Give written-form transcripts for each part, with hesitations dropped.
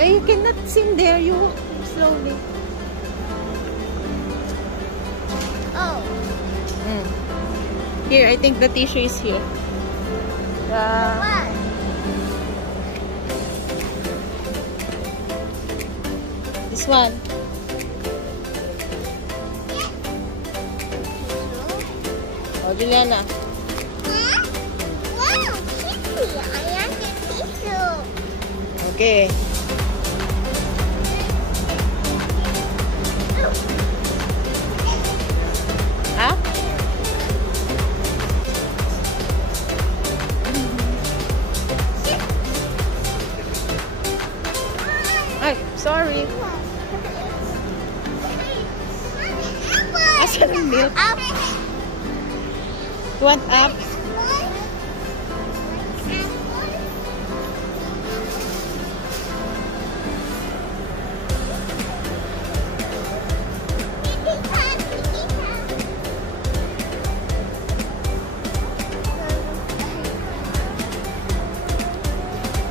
You cannot sing there. You walk slowly. Oh. Here, I think the tissue is here. What? This one. Oh, Juliana. Wow, tissue. I like the tissue. Okay. Huh? Ay, sorry. Asan ang milk? Up. You want up?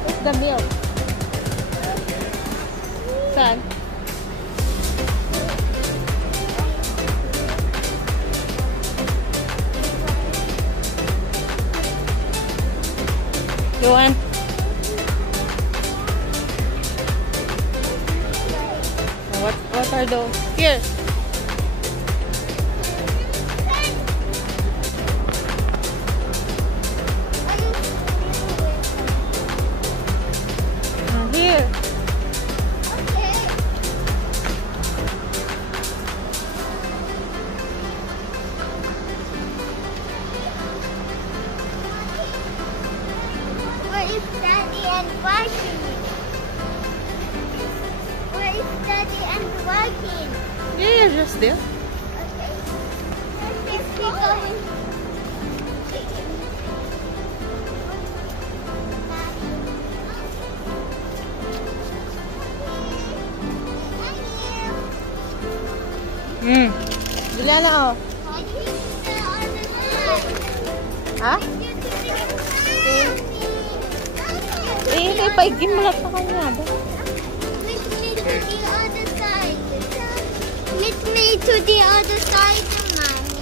Where's the milk? Saan? You want? What are those? Here. Here. Where is Daddy and working? Where is Daddy and working? Yeah, just there. Okay. Let's keep going. Juliana, oh. Ha? Ini paigin mo lang sa kanya. Meet me to the other side. Meet me to the other side, Mommy.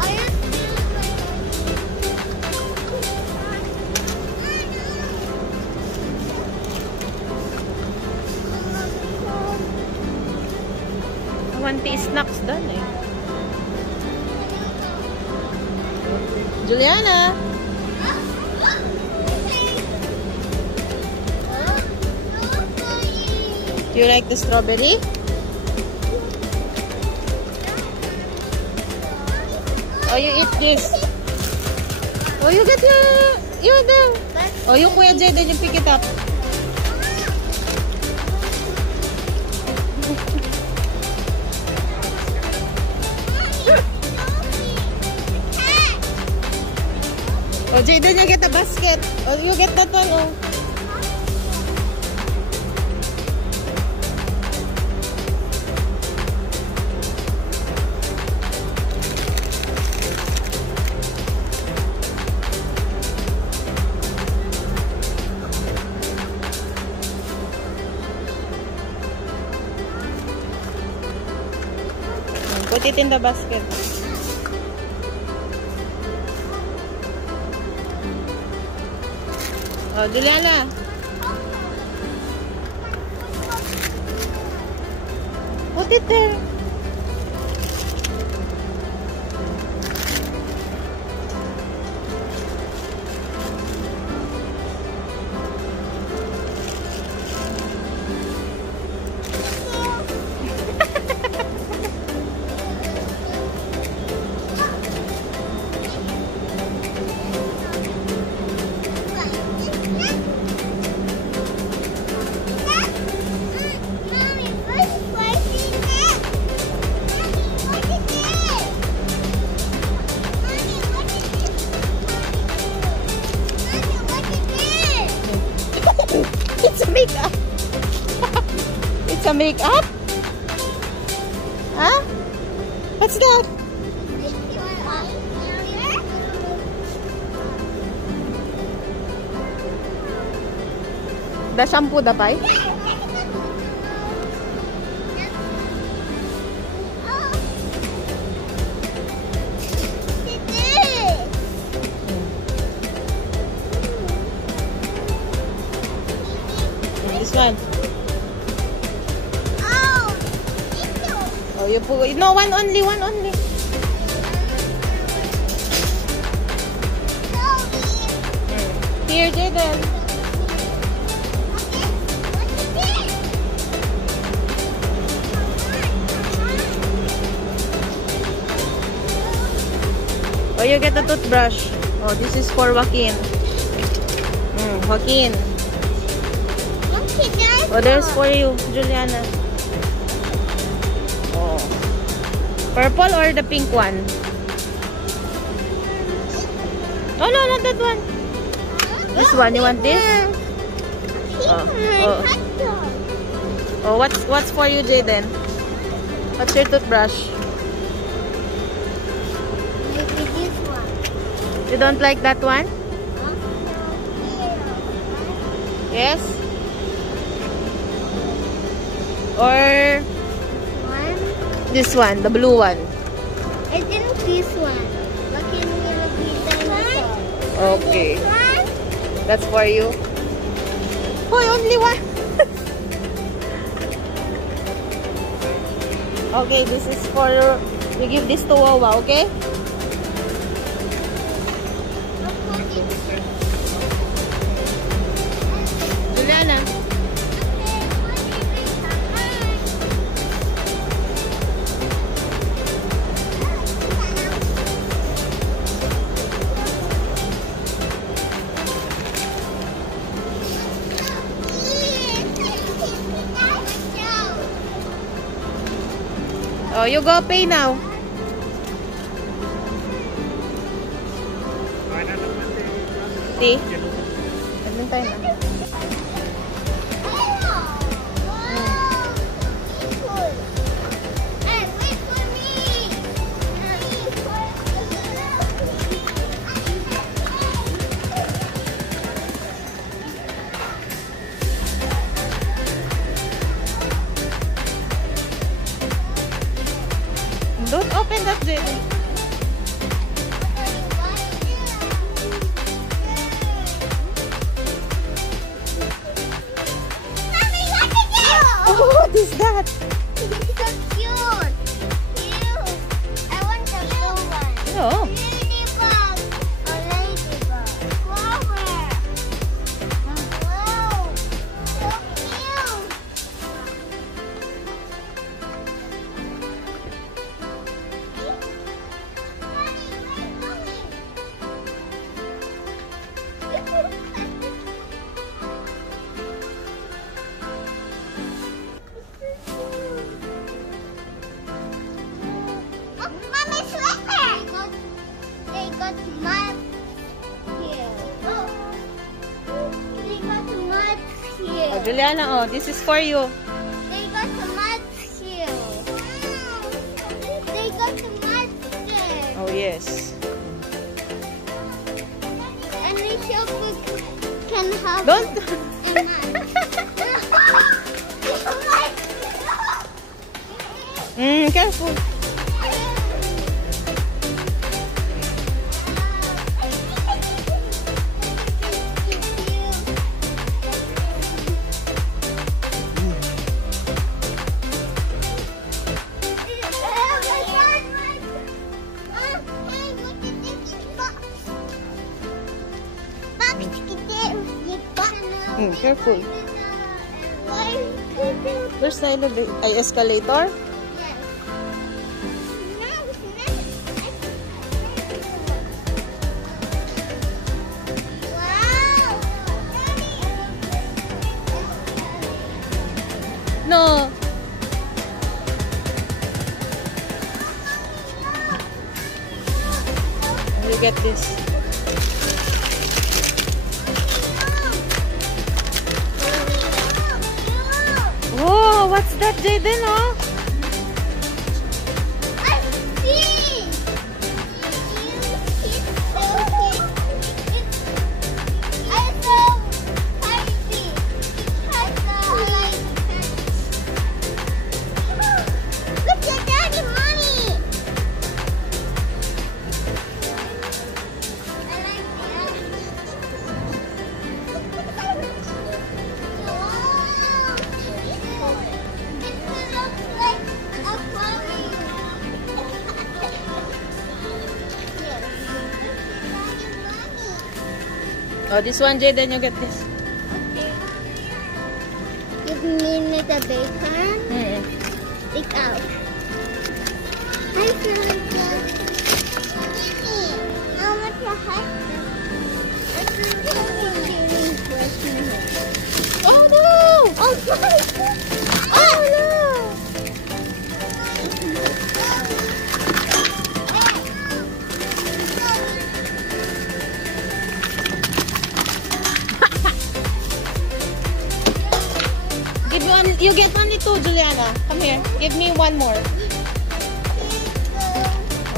Are you One piece snacks done eh. Juliana! Do you like the strawberry? Oh, you eat this. Oh, you get you the. Oh, yung Kuya Jaden, you pick it up. Oh, Jaden, you get a basket. Oh, you get that one, oh. Put it in the basket. Oh, Juliana. Put it there. It's a makeup. It's a sa makeup? Huh? What's that? The shampoo dapat? This one. Oh, you put. No, one only. Here, Jaden. Oh, you get a toothbrush. Oh, this is for Joaquin. Joaquin. Oh, there's for you, Juliana. Oh. Purple or the pink one? Oh, no, not that one. This one, you want this? Oh, what's for you, Jaden? What's your toothbrush? Maybe this one. You don't like that one? Yes? Or this one, the blue one? I think this one. Lucky dinosaur. Okay. That's for you. Oh, only one. Okay, this is for, we give this to Wawa, okay? Juliana. Oh, you go pay now. See? Admin tayo na. Don't open that, Jaden. Oh, what is that? It's so cute. Cute. I want the blue one. Oh. Ladybug. A ladybug. Flower. Wow. So cute. Mommy, slipper! They got mud here. They got mud here. Oh, Juliana, oh, this is for you. They got mud here. They got mud there. Oh, yes. And the shopping can have Don't. a mud. Careful. Careful. There's the escalator. No. You get this. Oh, What's that, Jaden, oh? I see. I saw spicy. I saw like. Look at Daddy, Mommy. I like that. Wow. It looks like a aquarium. Oh, this one, Jaden, you get this. Give me the bacon. Mm-mm. Take out. I feel like that. How much your husband? I feel like fresh. Oh, no! Oh, sorry. Oh, no! Give me one. You get only two, Juliana. Come here. Give me one more.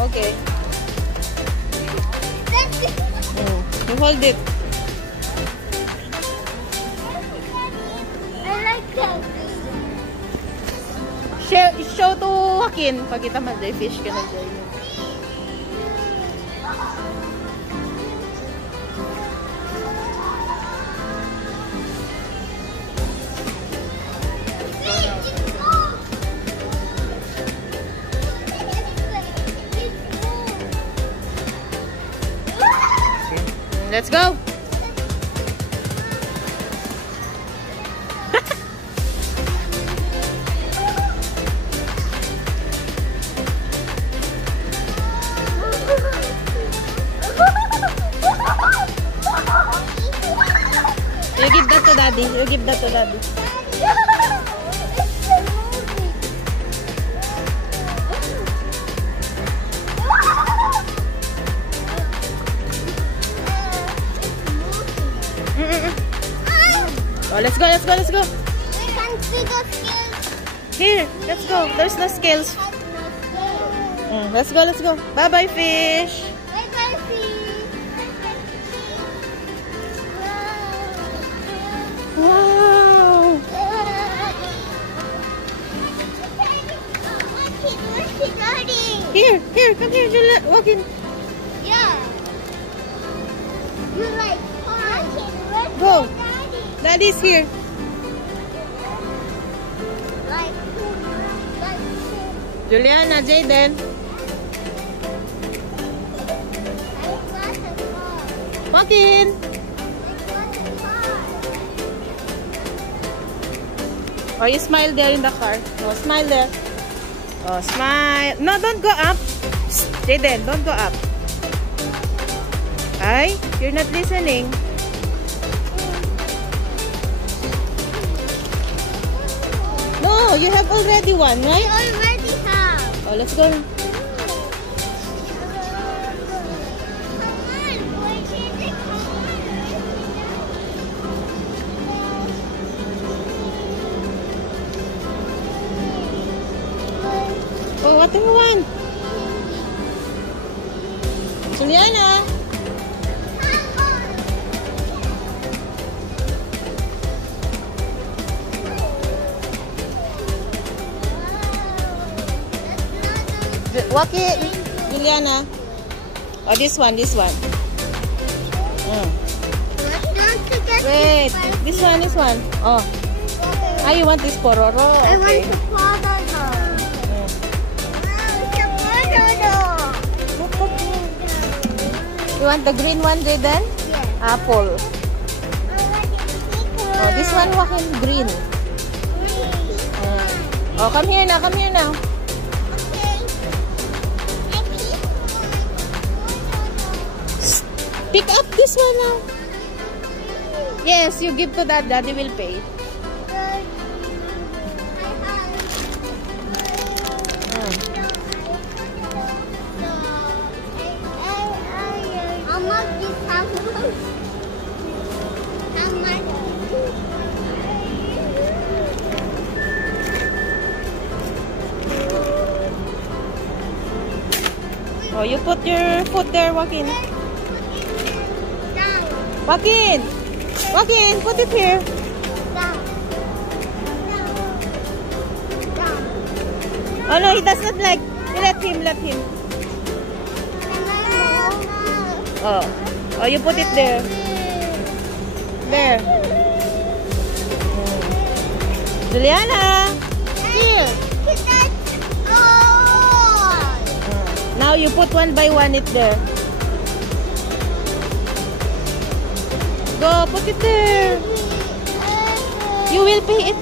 Okay. You hold it. I like that. Show to Joaquin. Pagkita man, Jay, fish ka na, Jay. Let's go. You give that to Daddy. You give that to Daddy. Oh, let's go, let's go, let's go. We can see the scales. Here, let's go. There's no scales. Let's go, let's go. Bye-bye, fish. Bye-bye, fish. Wow. What's it, Daddy? Here, come here, Julia. Walk in. Yeah. You like fun. Go. Daddy? Daddy's here. Like Juliana, Jaden. Walk in. Oh, you smile there in the car. Oh, smile there. Oh, smile. No, don't go up. Psst, Jaden, don't go up. Ay, you're not listening. No, you have already one, We right? already have. Oh, let's go. Come on, where did it come? Oh, what do you want? Juliana. Walk it, Juliana. Oh, this one, this one. Wait, this one. Oh, you want this pororo? I Okay. want to follow them. You want the green one, Jaden? Yes. Apple. Oh, this one, Joaquin, green. Oh, come here now, come here now. Pick up this one now. Yes, you give to Dad. Daddy will pay. How much is how much? How much? Oh, you put your foot there, Joaquin. Down. Joaquin! Joaquin, put it here. Down. Down. Oh no, he does not like. Let him, let him. Oh. Oh, you put it there. There. Juliana! Here. Now you put one by one it there. Go, put it there. You will pay it.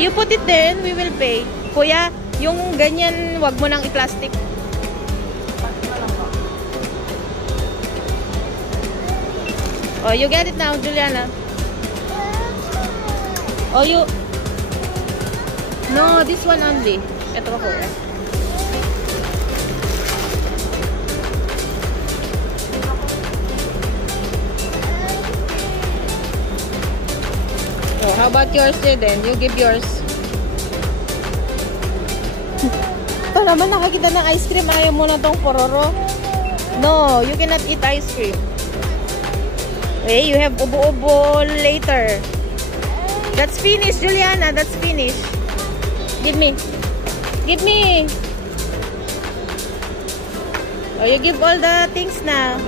You put it there and we will pay. Kuya, yung ganyan, wag mo nang i-plastic. Oh, you get it now, Juliana. Oh, you... No, this one only. Ito ako. Oh, how about yours, Jaden? You give yours. Ito naman, nakakita ng ice cream. Ayaw mo na tong pororo. No, you cannot eat ice cream. Okay, you have ubo-ubo later. That's finished, Juliana. That's finished. Give me. Give me. Oh, you give all the things now.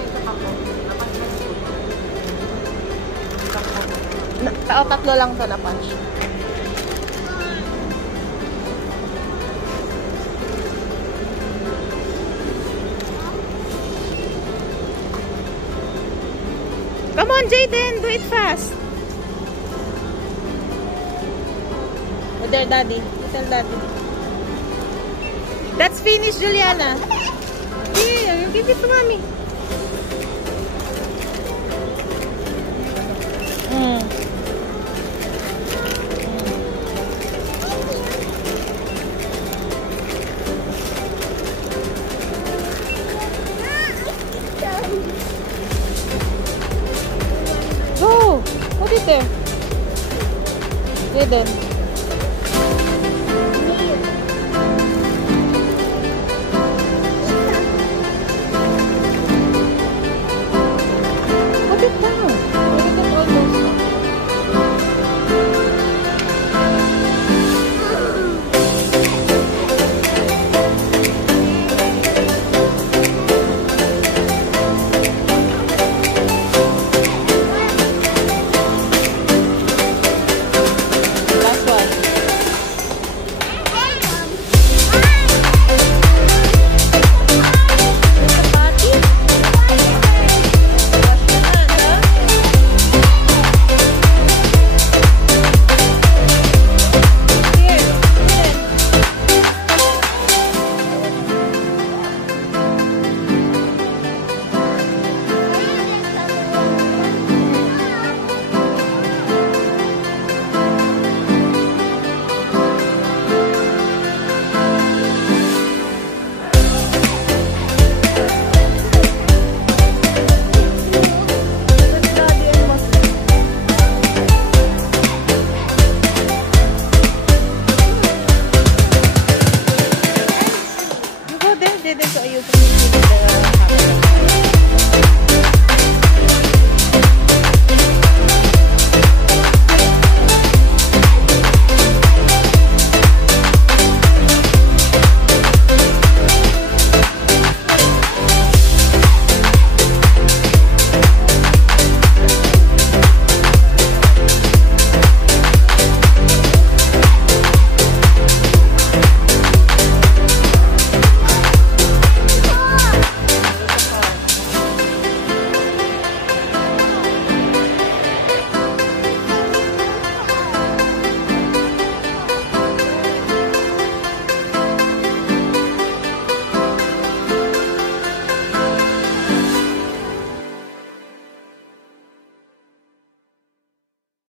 Tatlo lang ito na punch. Come on, Jaden, do it fast. Oh, there, Daddy. Tell Daddy. That's finished, Juliana. Here, you give it to Mommy. Go! Put it there. Jaden.